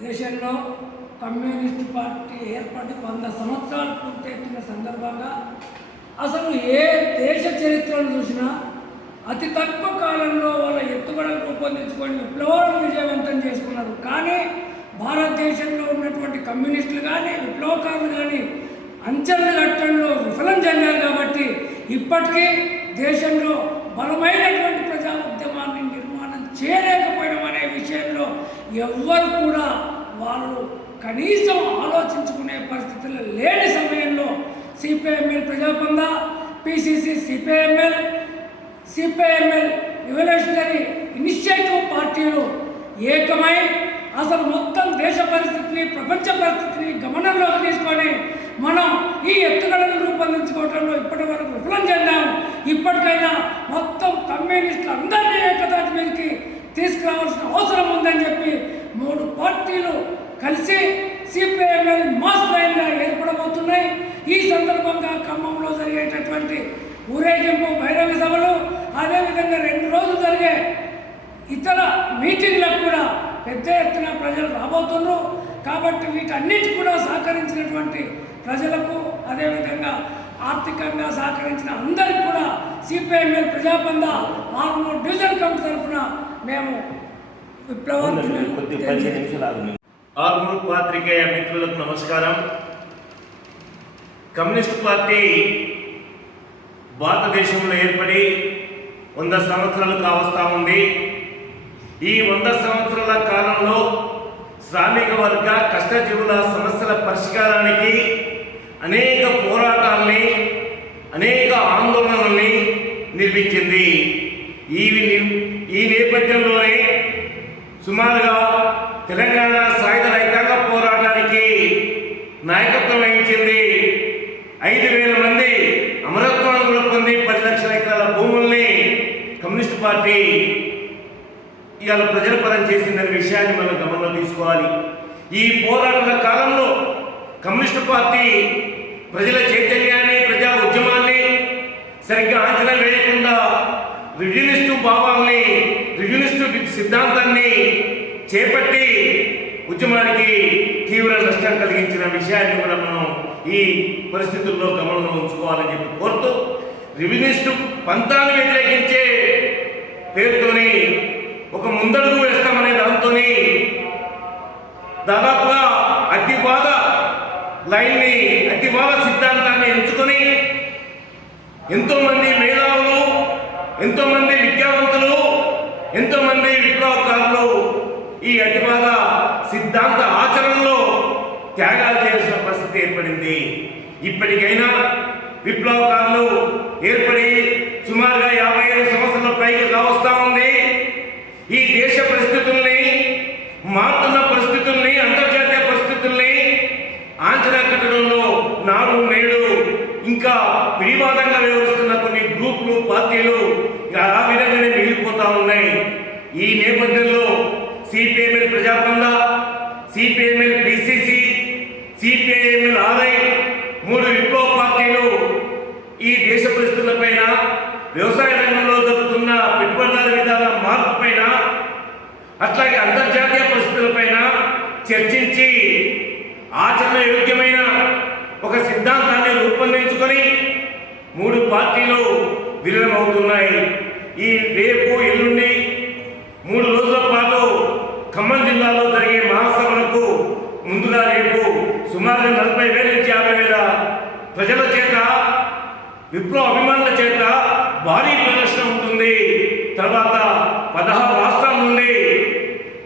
దేశంలో communist party ఏర్పడి వంద సంవత్సరాలు పూర్తయిన సందర్భంగా అసలు ఏ దేశ చరిత్రను చూసినా అతి తక్కువ కాలంలో వాళ్ళ ఎత్తుగడలు రూపొందించుకొని విప్లవాలను విజయవంతం చేసుకున్నారు. కానీ భారతదేశంలో ఉన్నటువంటి కమ్యూనిస్టులు కానీ విప్లవకారులు కానీ అంచెల కట్టడంలో విఫలం చెందారు కాబట్టి ఇప్పటికీ దేశంలో బలమైనటువంటి ప్రజా ఉద్యమాన్ని నిర్మాణం చేయలేక విషయంలో ఎవ్వరు కూడా వాళ్ళు కనీసం ఆలోచించుకునే పరిస్థితుల్లో లేని సమయంలో CPML Prajapantha PCC CPML CPML revolutionary initiative పార్టీలు ఏకమై అసలు మొత్తం దేశ పరిస్థితిని ప్రపంచ పరిస్థితిని గమనంలోకి తీసుకొని మనం ఈ ఎత్తుగడలను రూపొందించుకోవడంలో ఇప్పటి వరకు విఫలం చెందాం ఇప్పటికైనా మొత్తం కమ్యూనిస్టులు అందరినీ ఏకతాటి తీసుకురావాల్సిన అవసరం ఉందని చెప్పి మూడు పార్టీలు కలిసి సిపిఐఎంఎల్ మాస్ లైన్గా ఏర్పడబోతున్నాయి. ఈ సందర్భంగా ఖమ్మంలో జరిగేటటువంటి ఊరేగింపు బహిరంగ సభలు అదేవిధంగా రెండు రోజులు జరిగే ఇతర మీటింగ్లకు కూడా పెద్ద ఎత్తున ప్రజలు రాబోతున్నారు. కాబట్టి వీటన్నిటి కూడా సహకరించినటువంటి ప్రజలకు అదేవిధంగా ఆర్థికంగా సహకరించిన అందరికీ కూడా CPIML Prajapantha Armoor division committee తరఫున మేము. ఆర్మూర్ పాత్రికేయ మిత్రులకు నమస్కారం. కమ్యూనిస్ట్ పార్టీ భారతదేశంలో ఏర్పడి వంద సంవత్సరాలు కావస్తా ఉంది. ఈ వంద సంవత్సరాల కాలంలో శ్రామిక వర్గ కష్టజీవుల సమస్యల పరిష్కారానికి అనేక పోరాటాల్ని అనేక ఆందోళనల్ని నిర్మించింది. ఈ ఈ నేపథ్యంలోనే సుమారుగా తెలంగాణ సాయుధ రైతాంగ పోరాటానికి నాయకత్వం వహించింది. ఐదు వేల మంది అమరత్వాన్ని కూడా పొంది పది లక్షల ఎకరాల భూముల్ని కమ్యూనిస్ట్ పార్టీ ఇవాళ ప్రజల పరం చేసిందనే విషయాన్ని మనం గమనంలో తీసుకోవాలి. ఈ పోరాటాల కాలంలో కమ్యూనిస్ట్ పార్టీ ప్రజల చైతన్యాన్ని ప్రజా ఉద్యమాన్ని సరిగ్గా అంచనా వేయకుండా రివ్యూనిస్టు భావాల్ని రివ్యూనిస్టు సిద్ధాంతాన్ని చేపట్టి ఉద్యమానికి తీవ్ర నష్టం కలిగించిన విషయాన్ని కూడా మనం ఈ పరిస్థితుల్లో గమనంలో ఉంచుకోవాలని చెప్పి కోరుతూ రివ్యూనిస్టు పంతాన్ని వ్యతిరేకించే పేరుతోని ఒక ముందడుగు వేస్తామనే దాంతోని దాదాపుగా అతివాద లైన్ని అతివాద సిద్ధాంతాన్ని ఎంచుకొని ఎంతోమంది మేధావులు ఎంతోమంది విద్యావంతులు ఎంతోమంది విప్లవకారులు ఈ అతివాద సిద్ధాంత ఆచరణలో త్యాగాలు చేసిన పరిస్థితి ఏర్పడింది. ఇప్పటికైనా విప్లవకారులు ఏర్పడి సుమారుగా యాభై ఐదు సంవత్సరాల పైకి కావస్తా ఉంది ఈ దేశ పరిస్థితుల్ని మారుతున్న పరిస్థితుల్ని అంతర్జాతీయ పరిస్థితుల్ని ఆంచనా కట్టడంలో నాడు నేడు ఇంకా పిడివాదంగా వ్యవహరిస్తున్న కొన్ని గ్రూపులు పార్టీలు ఇక ఆ విధంగానే మిగిలిపోతా ఉన్నాయి. ఈ నేపథ్యంలో CPML Prajapantha CPML PCC CPIML RI మూడు విప్లవ పార్టీలు ఈ దేశ పరిస్థితులపైన వ్యవసాయ రంగంలో జరుగుతున్న పెట్టుబడిదారు విధాన మార్పు పైన అట్లాగే అంతర్జాతీయ పరిస్థితులపైన చర్చించి ఆచరణ యోగ్యమైన రూపొందించుకొని మూడు పార్టీలు విలీనమవుతున్నాయి. ఈ రేపు ఎల్లుండి మూడు రోజుల పాటు ఖమ్మం జిల్లాలో జరిగే మహాసభలకు ముందుగా రేపు సుమారు నలభై వేల నుంచి యాభై వేల ప్రజల చేత విప్లవ అభిమానుల చేత భారీ ప్రదర్శన ఉంటుంది. తర్వాత పదహారు రాష్ట్రాల నుండి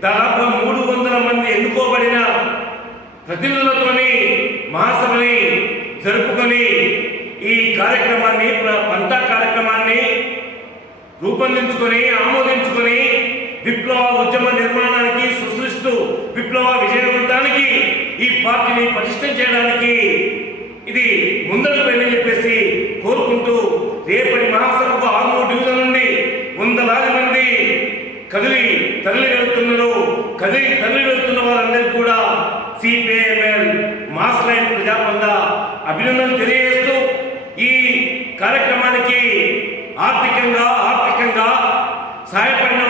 దాదాపు మూడు వందల మంది ఎన్నుకోబడిన ప్రతినిధులతోని మహాసభని జరుపుకొని ఈ కార్యక్రమాన్ని పంతా కార్యక్రమాన్ని రూపొందించుకొని ఆమోదించుకొని విప్లవ ఉద్యమ నిర్మాణానికి సృష్టిస్తూ విప్లవ విజయవంతానికి ఈ పార్టీని పటిష్టం చేయడానికి ఇది ముందడుగు వెళ్ళని చెప్పేసి కోరుకుంటూ రేపటి మహాసభకు ఆర్మూర్ డివిజన్ నుండి వందలాది మంది కదిలి తరలి వెళ్తున్నారు కదిలి తరలి వెళ్తున్న వారందరికీ కూడా సిపిఐఎంఎల్ మాస్ లైన్ ప్రజాబంధ అభినందనలు తెలియజేస్తూ ఈ కార్యక్రమానికి ఆర్థికంగా ఆర్థికంగా సహాయపడిన